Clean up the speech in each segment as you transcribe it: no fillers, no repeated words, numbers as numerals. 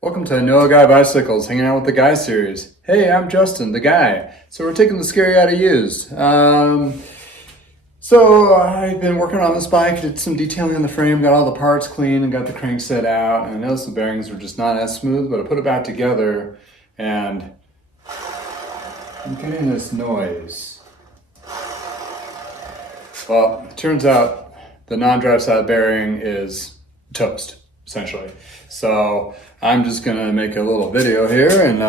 Welcome to No Guy Bicycles, hanging out with the Guy series. Hey, I'm Justin, the guy. So we're taking the scary out of used. So I've been working on this bike, did some detailing on the frame, got all the parts clean and got the crank set out. And I noticed the bearings were just not as smooth, but I put it back together and I'm getting this noise. Well, it turns out the non-drive side bearing is toast, essentially. So I'm just gonna make a little video here and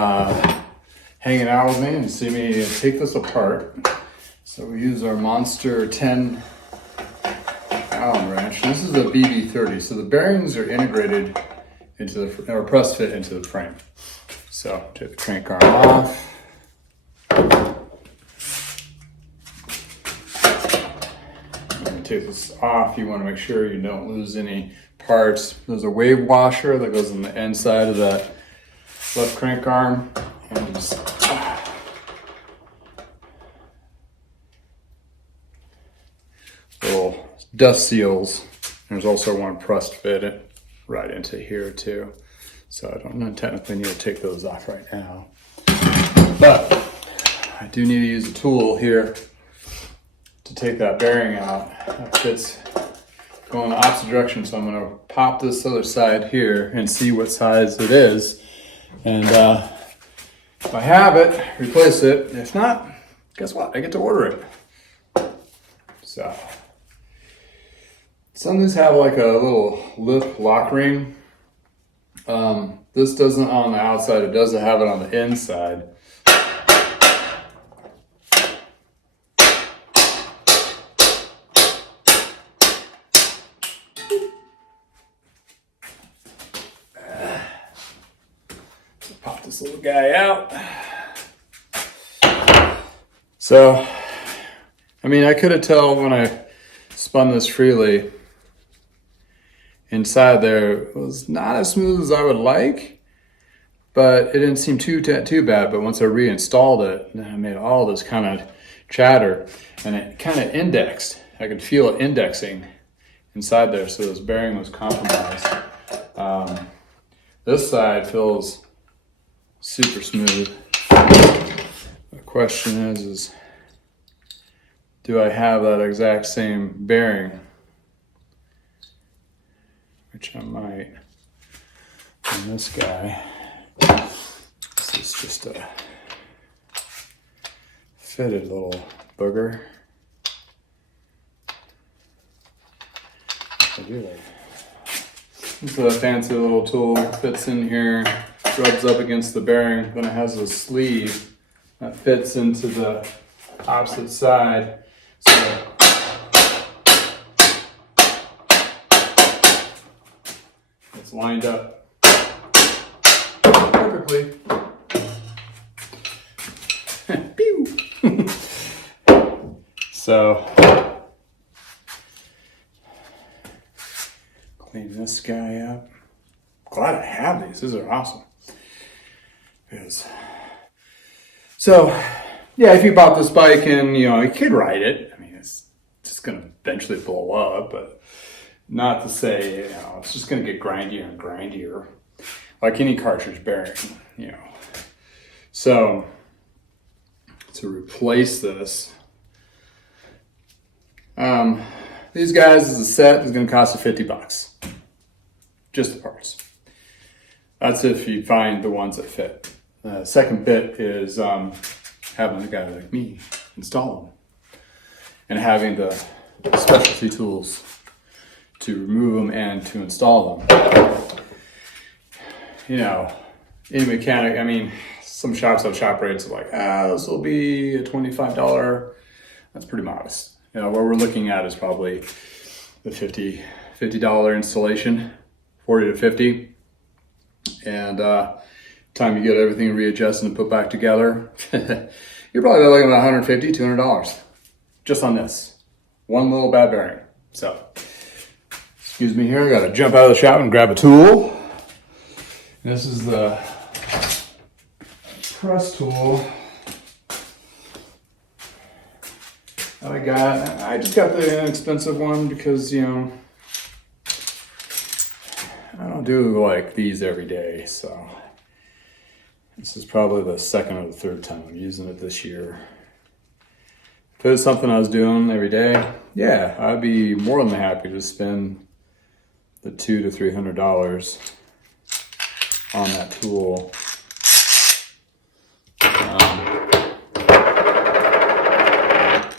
hanging out with me and see me take this apart. So we use our Monster 10 Allen wrench. This is a BB30, so the bearings are integrated into the, or press fit into the frame. So take the crank arm off. Take this off, you want to make sure you don't lose any parts. There's a wave washer that goes on the inside of that left crank arm, and just little dust seals. There's also one pressed fit it right into here too. So I don't technically need to take those off right now, but I do need to use a tool here to take that bearing out. That fits going the opposite direction, so I'm going to pop this other side here and see what size it is, and if I have it, replace it. If not, guess what, I get to order it. So some of these have like a little lip lock ring. This doesn't on the outside, it doesn't have it on the inside. Pop this little guy out. So, I mean, I could have told when I spun this freely, inside there was not as smooth as I would like, but it didn't seem too bad. But once I reinstalled it, I made all this kind of chatter, and it kind of indexed. I could feel it indexing inside there, so this bearing was compromised. This side feels super smooth. The question is do I have that exact same bearing? Which I might on this guy. This is just a fitted little booger. I do like. It's a fancy little tool, fits in here, rubs up against the bearing, then it has a sleeve that fits into the opposite side. So it's lined up perfectly. Pew! So clean this guy up. Glad I have these. These are awesome. So, yeah, if you bought this bike and, you know, you could ride it, I mean, it's just going to eventually blow up, but not to say, you know, it's just going to get grindier and grindier, like any cartridge bearing, you know. So, to replace this, these guys as a set is going to cost you $50. Just the parts. That's if you find the ones that fit. The second bit is having a guy like me install them and having the specialty tools to remove them and to install them. You know, any mechanic, I mean, some shops have shop rates of like, this will be a $25. That's pretty modest. You know, what we're looking at is probably the $50 installation, 40 to 50. And time you get everything readjusted and put back together, you're probably looking at $150, $200 just on this one little bad bearing. So, excuse me here, I gotta jump out of the shop and grab a tool. This is the press tool that I got. I just got the inexpensive one because, you know, I don't do like these every day, so this is probably the second or the third time I'm using it this year. If it was something I was doing every day, yeah, I'd be more than happy to spend the $200 to $300 on that tool.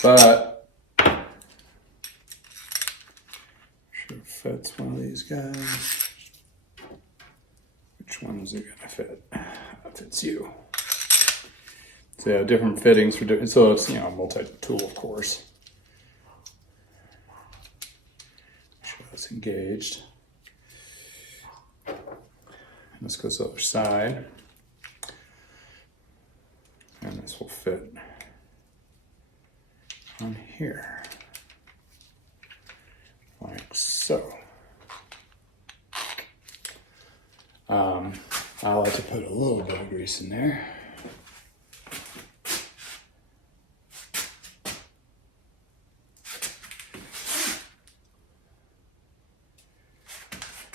But sure fits one of these guys. Which one is it gonna fit? That fits you. So yeah, different fittings for different. So it's, you know, a multi-tool, of course. Make sure that's engaged. And this goes to the other side, and this will fit on here, like so. I like to put a little bit of grease in there.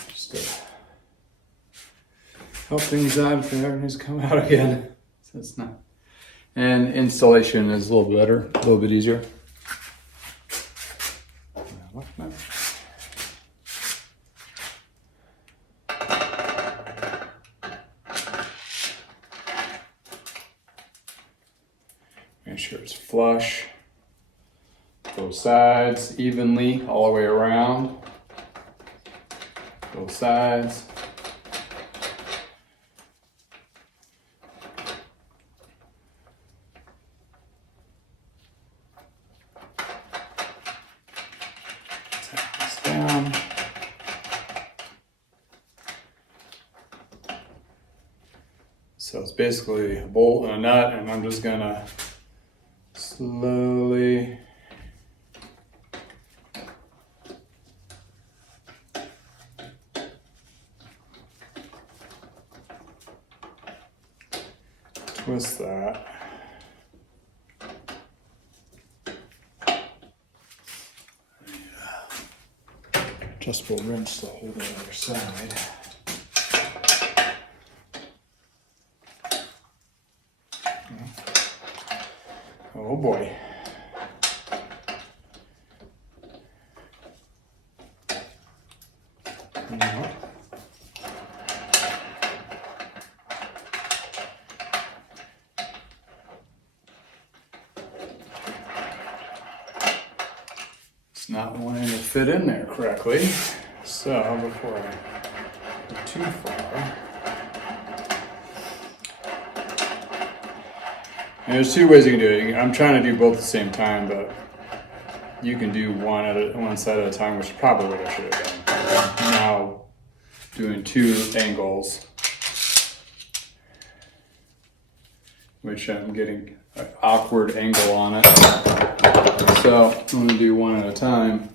Just to help things out if everything's come out again. So it's not. And installation is a little better, a little bit easier. Make sure it's flush, both sides evenly, all the way around, both sides. Tap this down. So it's basically a bolt and a nut, and I'm just gonna slowly twist that. Adjustable wrench to hold the other side. Oh boy. No. It's not wanting to fit in there correctly. So before I go too far, and there's two ways you can do it. I'm trying to do both at the same time, but you can do one side at a time, which is probably what I should have done. Now doing two angles, which I'm getting an awkward angle on it. So I'm gonna do one at a time.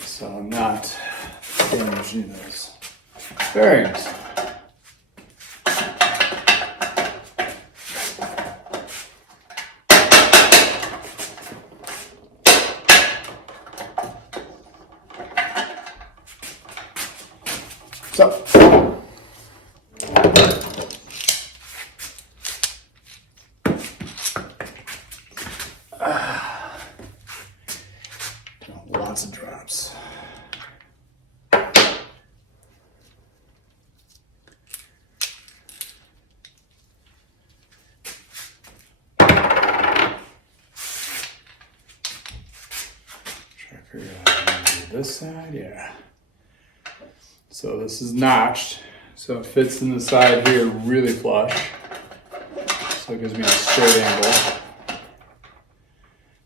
So I'm not damaging those bearings. So lots of drops. Try to figure out how to do this side, yeah. So this is notched, so it fits in the side here really flush. So it gives me a straight angle.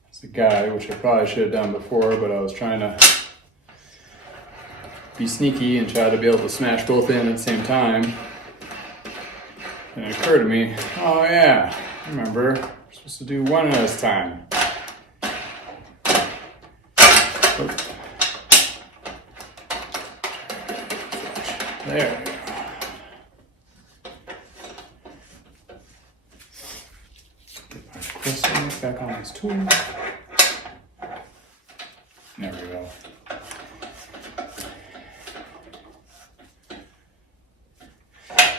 It's a guide, which I probably should have done before, but I was trying to be sneaky and try to be able to smash both in at the same time. And it occurred to me, oh yeah, I remember, we're supposed to do one at a time. Oh. There we go. back on his tool. There we go.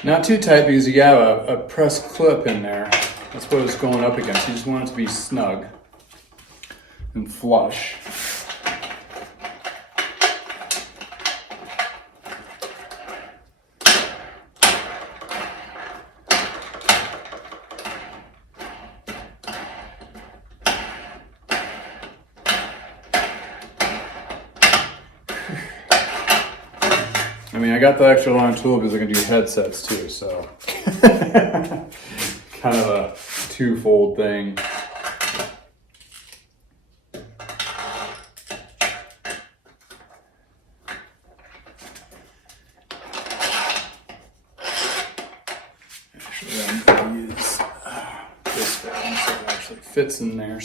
Not too tight because you got a press clip in there. That's what it's going up against. You just want it to be snug and flush. I mean, I got the extra long tool because I can do headsets too, so kind of a twofold thing. Actually, I'm going to use this one so it actually fits in there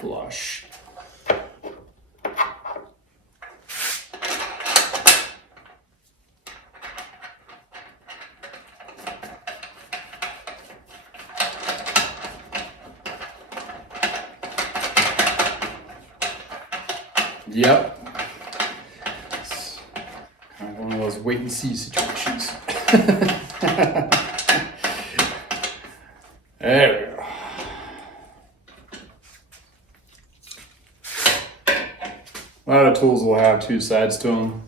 flush. Yep. It's kind of one of those wait and see situations. There we go. A lot of tools will have two sides to them.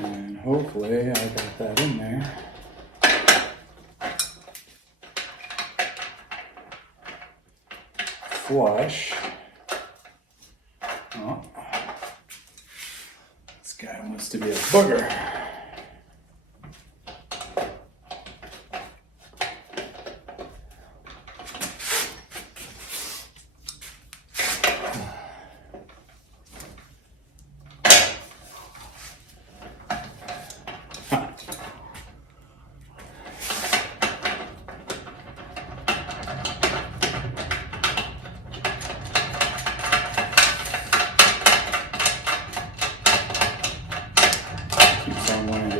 And hopefully I got that in there. Flush. Oh, this guy wants to be a booger.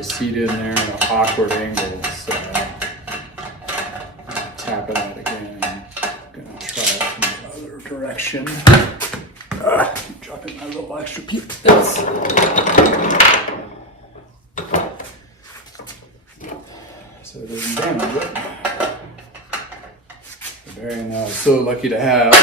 Seat in there at an awkward angle, so tap it out again. I'm gonna try it from the other direction. Keep dropping my little extra pieces. So it doesn't damage it. Very nice. So lucky to have.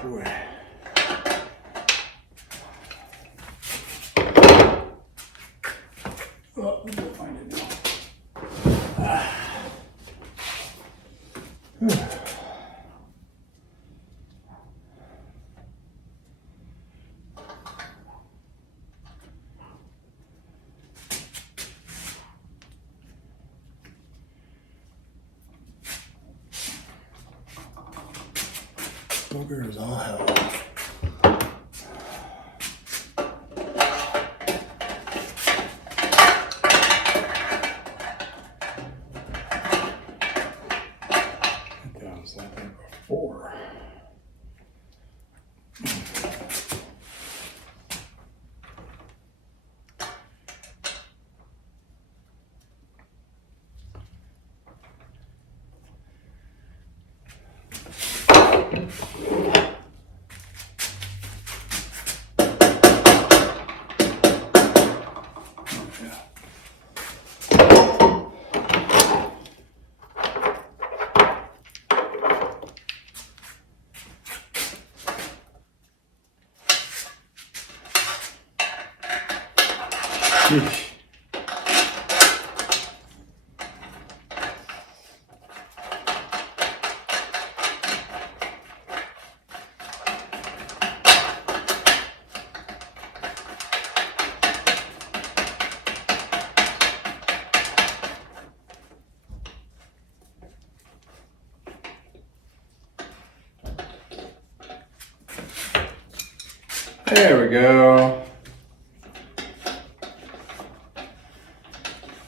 Boy. Oh, we'll find it now. sugar is all hell. That was like before. Sheesh. There we go.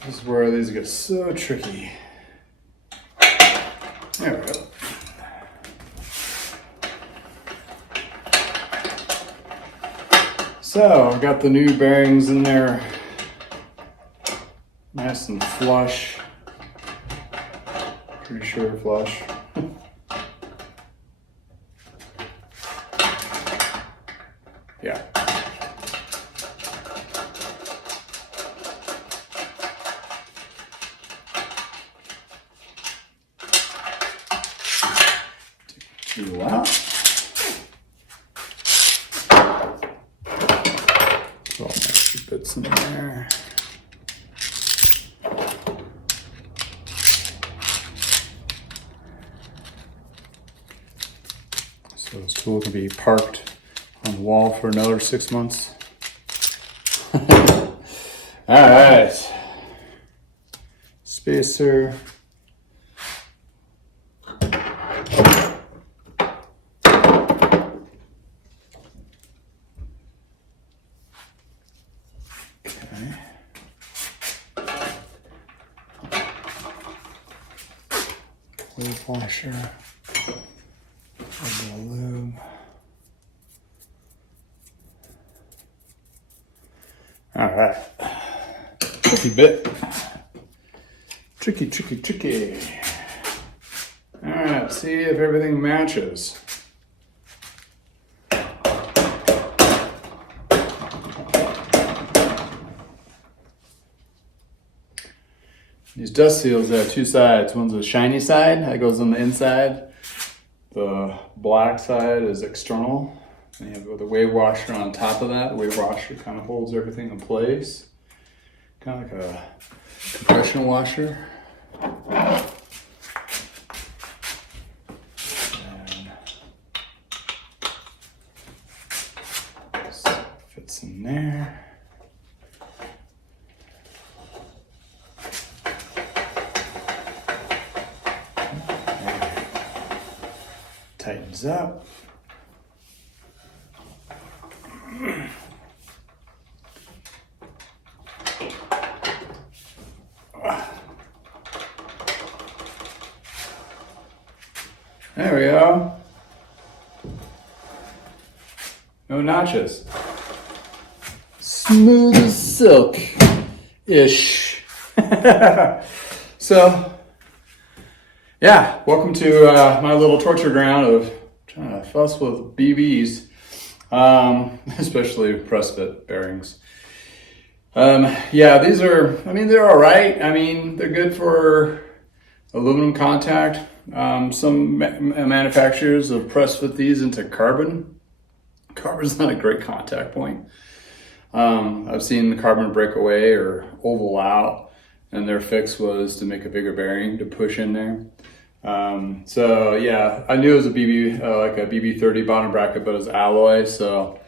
This is where these get so tricky. There we go. So I've got the new bearings in there, nice and flush. Pretty sure flush. Yeah. Take two out. Throw all my extra bits in there. So this tool can be parked on the wall for another 6 months. All right. Spacer. Okay. Lube washer. A little lube. All right, tricky bit. Tricky. All right, see if everything matches. These dust seals have two sides. One's the shiny side, that goes on the inside. The black side is external. And you have the wave washer on top of that. The wave washer kind of holds everything in place. Kind of like a compression washer. And this fits in there. Tightens up. There we go. No notches. Smooth as silk-ish. So, yeah, welcome to my little torture ground of trying to fuss with BBs, especially press fit bearings. Yeah, these are, they're all right. They're good for aluminum contact. Some manufacturers have press fit these into carbon. Carbon's not a great contact point. I've seen the carbon break away or oval out, and their fix was to make a bigger bearing to push in there. So yeah, I knew it was a BB, like a BB30 bottom bracket, but it was alloy. So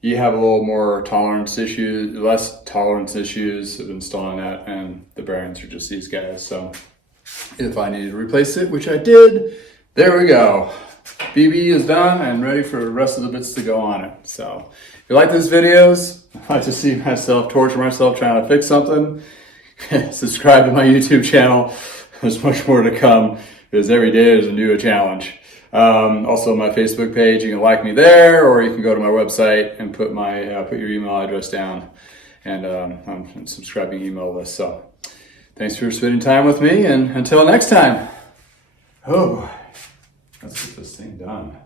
you have a little more tolerance issues, less tolerance issues of installing that, and the bearings are just these guys. So if I needed to replace it, which I did, there we go. BB is done and ready for the rest of the bits to go on it. So if you like these videos, I like to see myself torture myself trying to fix something, subscribe to my YouTube channel. There's much more to come because every day there's a new challenge. Also my Facebook page, you can like me there, or you can go to my website and put your email address down, and I'm subscribing email list. So thanks for spending time with me, and until next time. Oh, let's get this thing done.